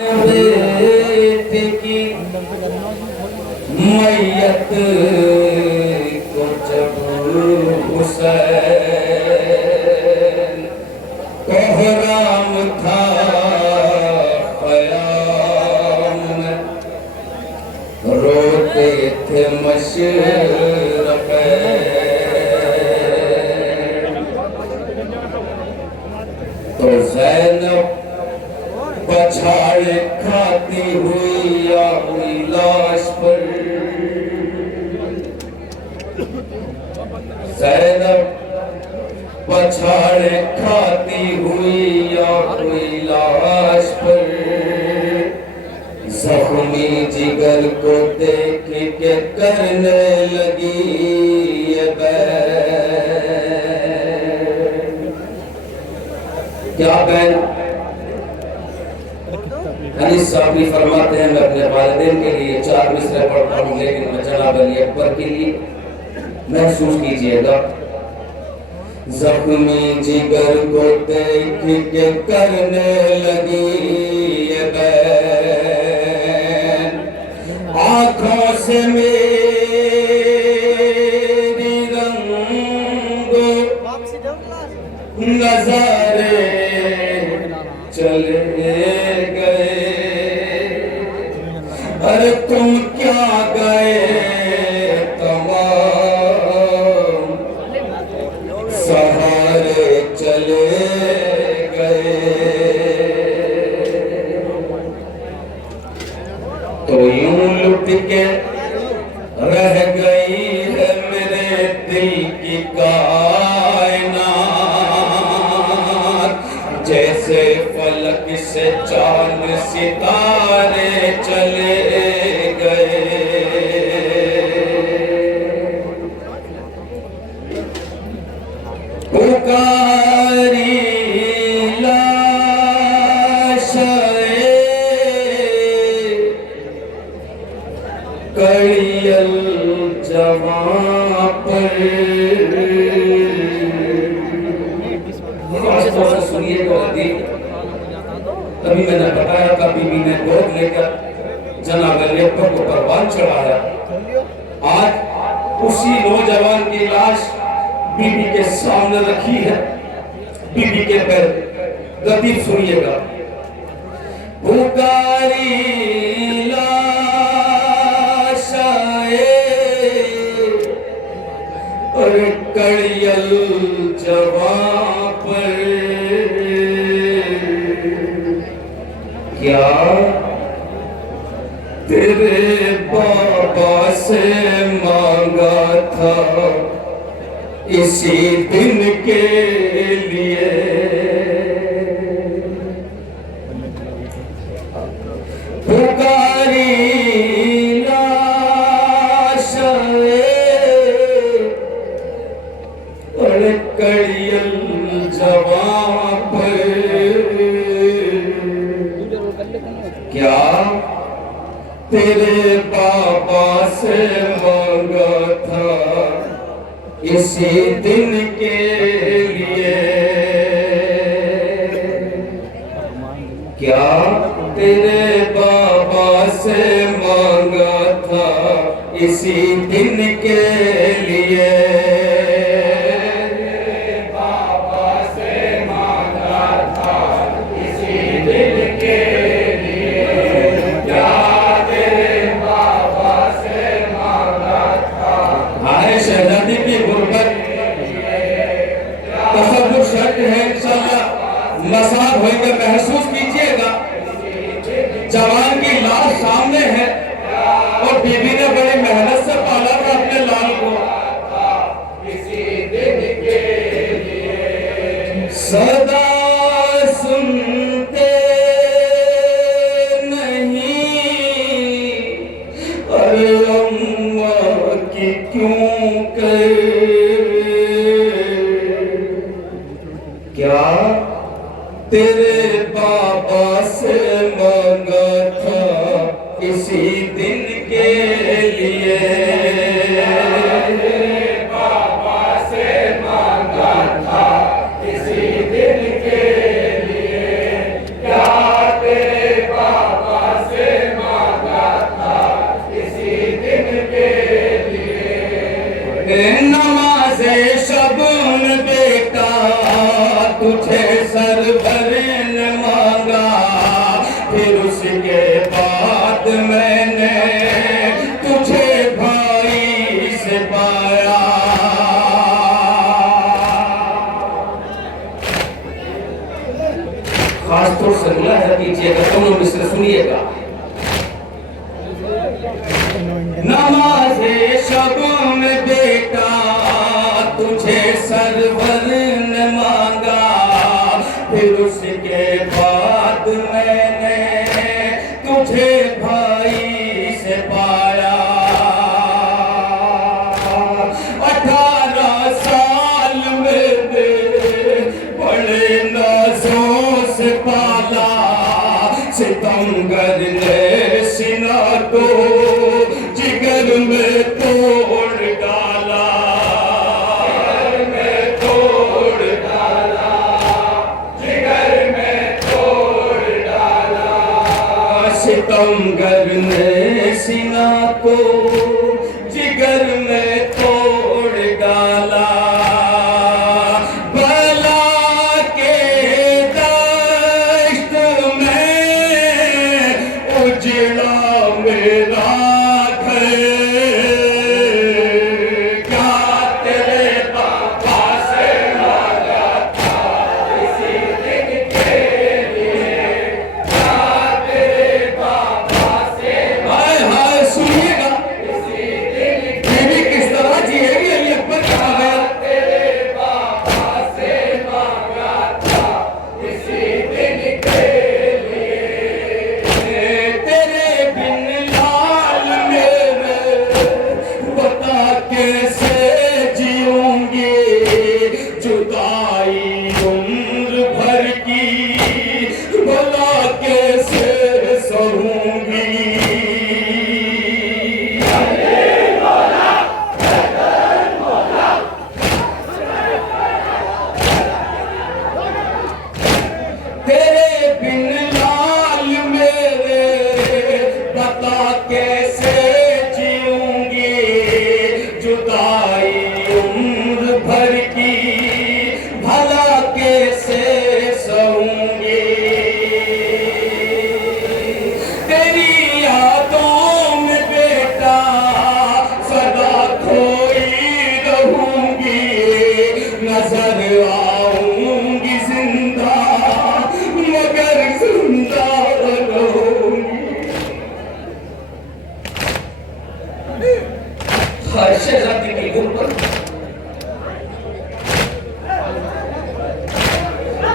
बेटे की मैयत को जब हुसैन कोहराम था क़याम में रोते थे मशरक़ैन। तो ज़ैनब पछाड़े खाती हुई या हुई लाश पर, ज़ैनब पछाड़े खाती हुई या हुई लाश पर, ज़ख्मी जिगर को देख के करने लगी ये बैन। क्या बैन? अनीस साहब फरमाते हैं, मैं अपने वालिदैन के लिए 4 मिसरे पढ़ता हूँ, लेकिन मैं जनाब अली अकबर के लिए महसूस कीजिएगा। ज़ख्मी जिगर को देख के करने लगी ये बैन, आँखों से मेरी रंगो नज़ारे चले गए। अरे तुम क्या गए तमाम सहारे चले गए। तो यूं लुट के रह गई है मेरे दिल की कायनात, जैसे फलक से चांद सितारे चले गए। पुकारी लाशाए कड़ियल जवां पर, सुनिएगा। तभी मैंने बताया था, बीबी ने गोद लेकर जनाब अली अकबर को परवान चढ़ाया। आज उसी नौजवान की लाश बीबी के सामने रखी है। बीबी के पैर गतीब सुनिएगा। पुकारी लाशाए और कड़ियल जवां पर, क्या तेरे बाबा से मांगा था इसी दिन के लिए। पुकारी लाशाए और कड़ियल जवां पर, क्या तेरे बाबा से मांगा था इसी दिन के लिए। क्या तेरे बाबा से मांगा था इसी दिन के लिए। मसाब होकर महसूस कीजिएगा। जवान की लाश सामने है और बीबी ने बड़ी मेहनत से पाला था अपने लाल को। सदा सुनते नहीं अरे अम्मा की क्यों कर, क्या तेरे बाबा से मांगा था इसी दिन के लिए। फिर उसके बाद मैंने तुझे भाई से पाया। खासतौर से मुलाहिजा कीजिएगा, दोनों मिसरे सुनिएगा। नमाज़े शब में बेटा तुझे सरवर ने मांगा, फिर उसके बाद मैंने तुझे भाई से पाया। 18 साल में बड़े नाज़ों से पाला, सितमगर ने सीना को जिगर में तोड़ डाला, जिगर में तोड़ डाला, जिगर में तोड़ डाला। सितमगर ने सीना को जिगर में तोड़ डाला। बला के दश्त में उजड़ा मेरा शहजादी की गुरबत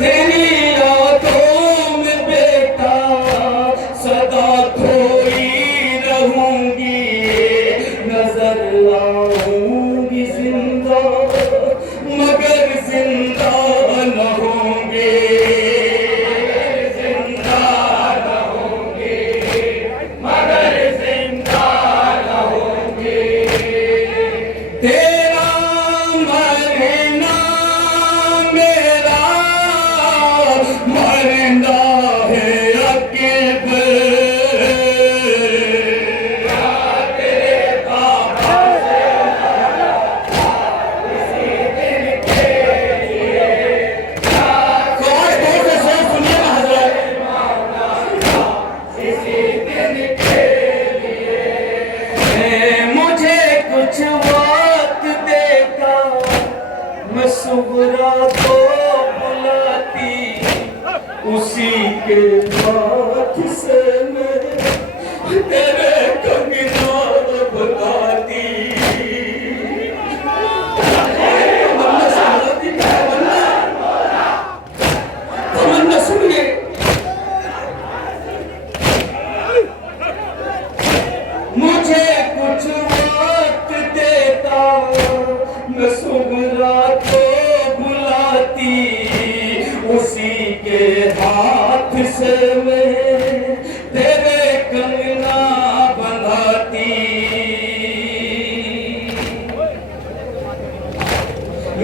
तेरी यादों में बेटा सदा खोई रहूंगी, नजर आऊंगी जिंदा मगर जिंदा न होंगे, जिंदा न होंगे मगर जिंदा न होंगे। तेरा मरना मेरा मरना है अकीब, तेरे पापा से इसी दिन के लिए सुनिए ना हज़रत, इसी दिन के लिए मुझे कुछ वक्त देता मैं सुगरा को बुलाती, उसी के हाथ से मैं तेरे कंगना बनाती। तमन्ना सुनिए, मुझे कुछ वक्त देता मैं सुगरा को बुलाती, उसी के हाथ से मैं तेरे कंगना बनाती।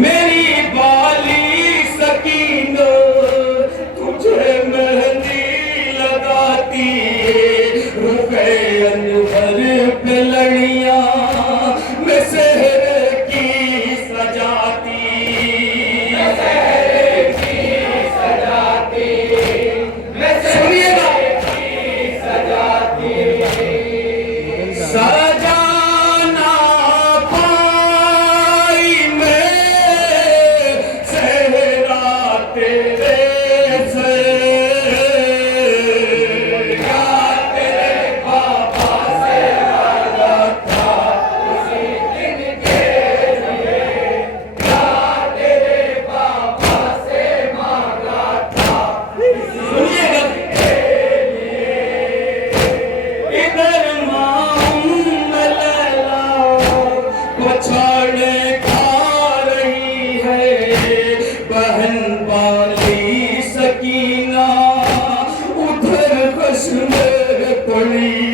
मेरी बाली सकीना तुझे मेहंदी लगाती, रुपए अनवर पे लड़ियां मैं शहर की सजाती, शहर की सजाती मैं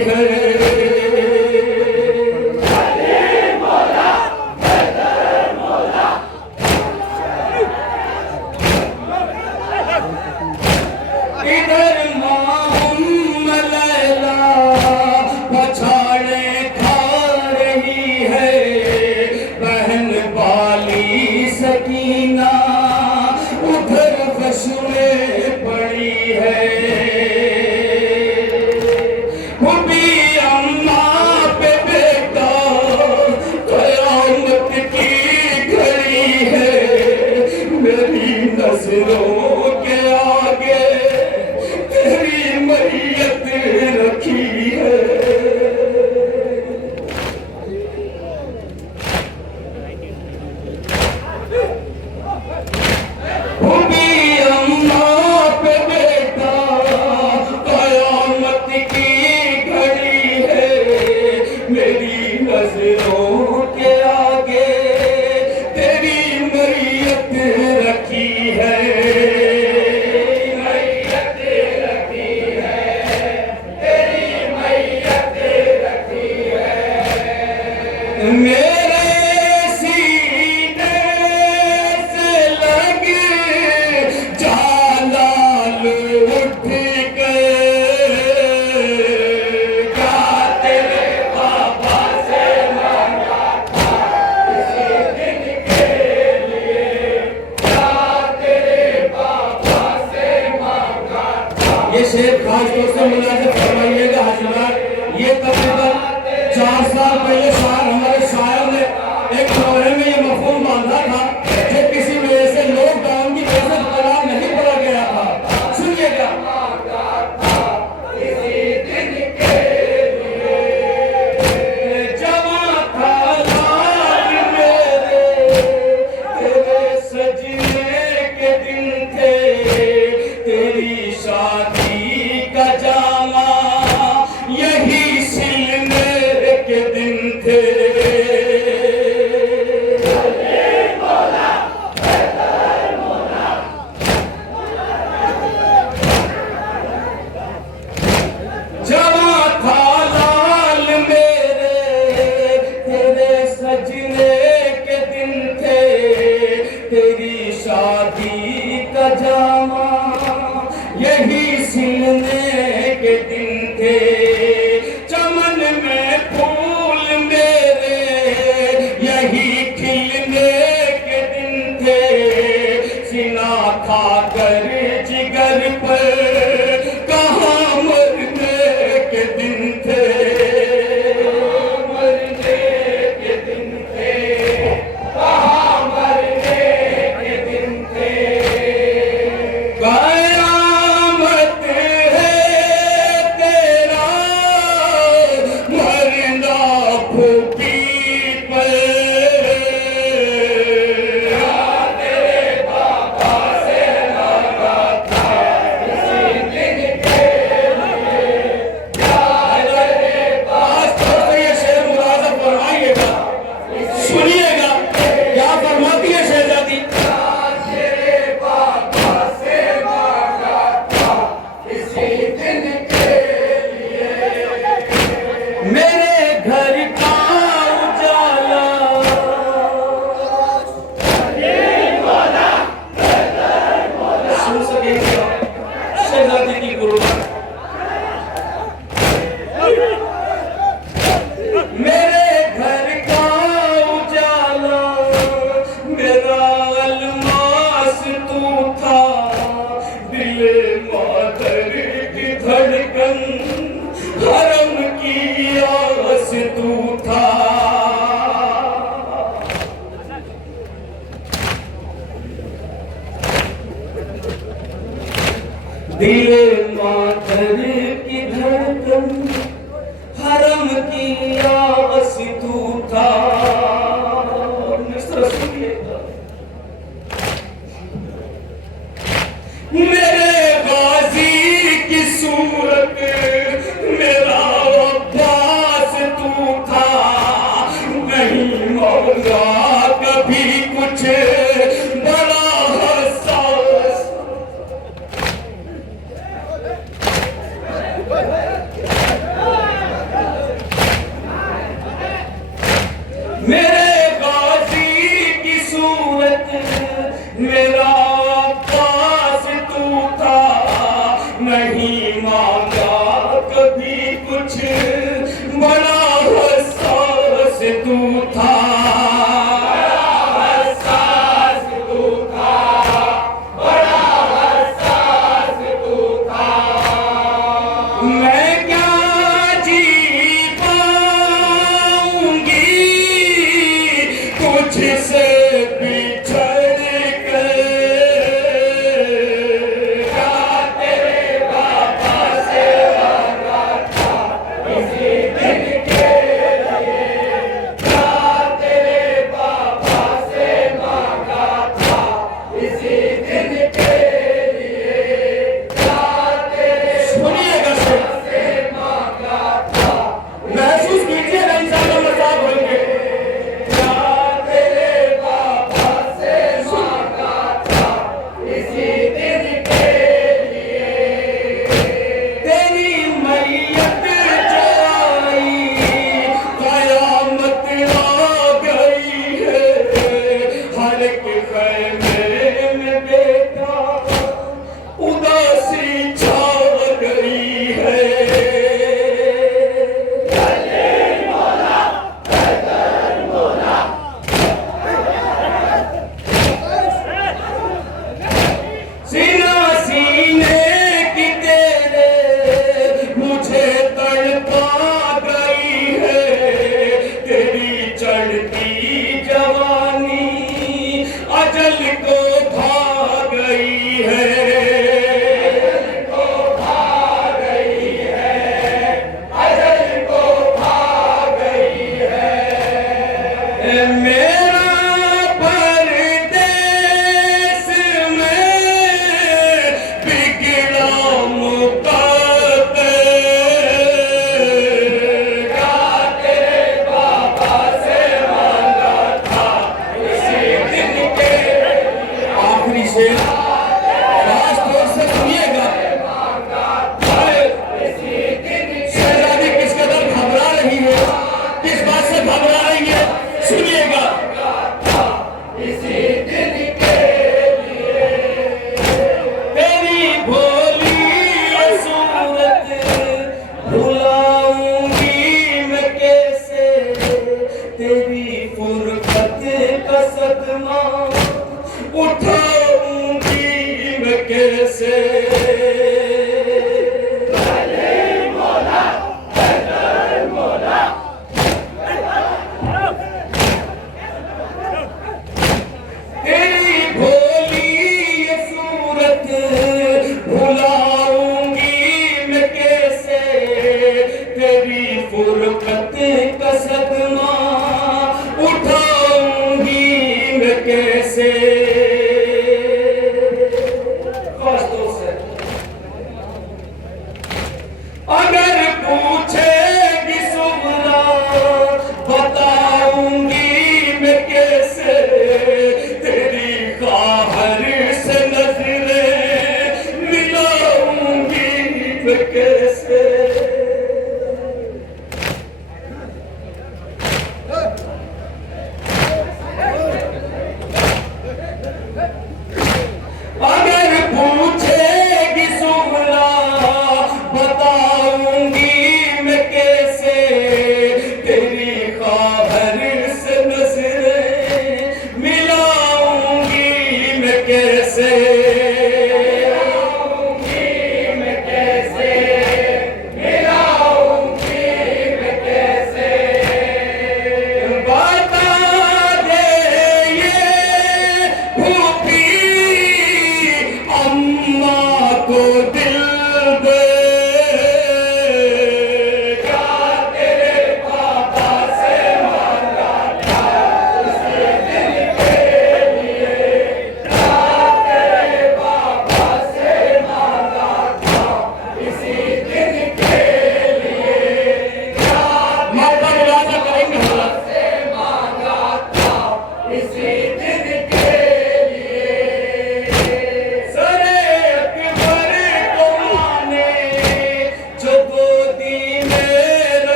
है। इधर माम लैला पछाड़े खा रही है, बहन बाली सकीना उधर फश में पड़ी है। भी अम्मा पे बेटा कयामत की घड़ी है, मेरी नजरों के आगे तेरी मैयत रखी है। भी अम्मा पे बेटा कयामत की घड़ी है, मेरी नजरों के आगे तेरी मैयत रखी है। मेरे सीने से लगे जालाल उठ गए, क्या तेरे बाबा से मांगा था इसी दिन के लिए, क्या तेरे बाबा से मांगा था। ये शेर खास तौर से मुलाज़िम फरमाइएगा हज़रात, ये तकरीबन 4 साल पहले हमारे शायर ने एक दोहरे में ये मफहूम बांधा था, जो किसी वजह से लॉकडाउन की वजह से बरकरार नहीं पड़ा गया था। सुनिएगा, जवां था लाल मेरे, तेरे सजने के दिन थे, तेरी शादी का जामा यही सिलने के दिन थे। जवां था लाल मेरे, तेरे सजने के दिन थे, तेरी शादी का जामा यही सिलने के दिन थे। चमन में फूल मेरे यही खिलने के दिन थे, सीना खाकर जिगर पर कहाँ मरने के दिन थे, मरने के दिन थे, कहाँ मरने के दिन थे। कयामत है तेरा मरना फूकी पर, तेरे बाबा से मांगा था इसी दिन के लिए, तेरे पास तो ये शेर मुलाज़ा फरमाइएगा, सुनिएगा क्या फरमाती है शहजादी। तेरे बाबा से मांगा था इसी दिन के लिए, मेरे घर का उजाला सुन सकेगा शहजादी की गुरुबात। मेरे घर का उजाला मेरा अलमास तू था, दिले मादर की धड़कन हरम की आस तू था। दिले मादर की धड़कन हरम की आस तू था। मिस्र सुनिएगा, मेरे गाजी की सूरत मेरा अब्बास तू था, नहीं मौला कभी कुछ बड़ा हसास। मेरा पास तू था, नहीं मांगा कभी कुछ, बड़ा हसास तू था, मैं क्या जी पाऊंगी तुझसे बिछड़ कर, क्या तेरे बाबा से मांगा था इसी दिन के लिए, क्या तेरे बाबा से मांगा था इसी दिन के लिए, क्या तेरे सुनिएगा महसूस कीजिएगा इंसान का मजाक होंगे, क्या तेरे बाबा से मांगा था इसी दिन के लिए, तेरी मैयत जो आई कयामत आ गई है, हर एक खैमे में बेटा उदासी छा गई है। सीना सीने की तेरे मुझे तड़पा गई है, तेरी चढ़ती जवानी अजल को भा गई है, अजल को भा गई है, अजल को भा गई है। मेरा परदेश में बिगड़ा मुकद्दर, क्या तेरे बाबा से मांगा था इसी दिन के, आखिरी शेर आवाज तौर से सुनिएगा, शहजादी किस कदर घबरा रही है, किस बात से घबरा रही है, सुनिएगा। इसी दिन के लिए तेरी भोली सूरत भुलाऊंगी मैं कैसे, तेरी फुरकत का सदमा उठाऊंगी मैं कैसे, तेरी भोली ये सूरत भुलाऊंगी मैं कैसे, तेरी फुरकत का सदमा उठाऊंगी मैं कैसे।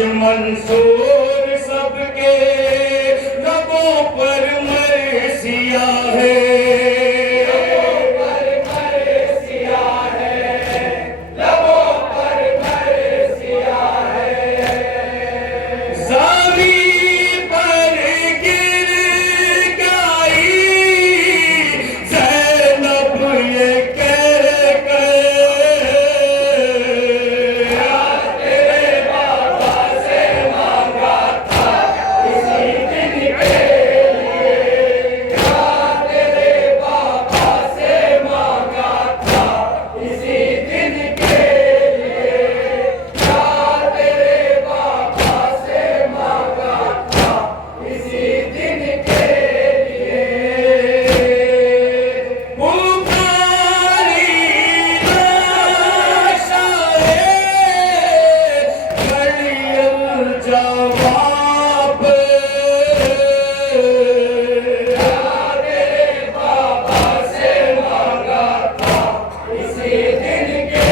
मंसूर सबके लबों पर मरसिया है, लबों पर मरसिया है। ज़मीन पर गिर गई ज़ैनब ये कह कर, तेरे बाबा से मांगा था इसी दिन के लिए, तेरे बाबा से मांगा था इसी दिन के लिए, तेरे बाबा से मांगा था इसी दिन के लिए। पुकारी लाशाए गलियल जवाब, तेरे बाबा से मांगा था इसी दिन के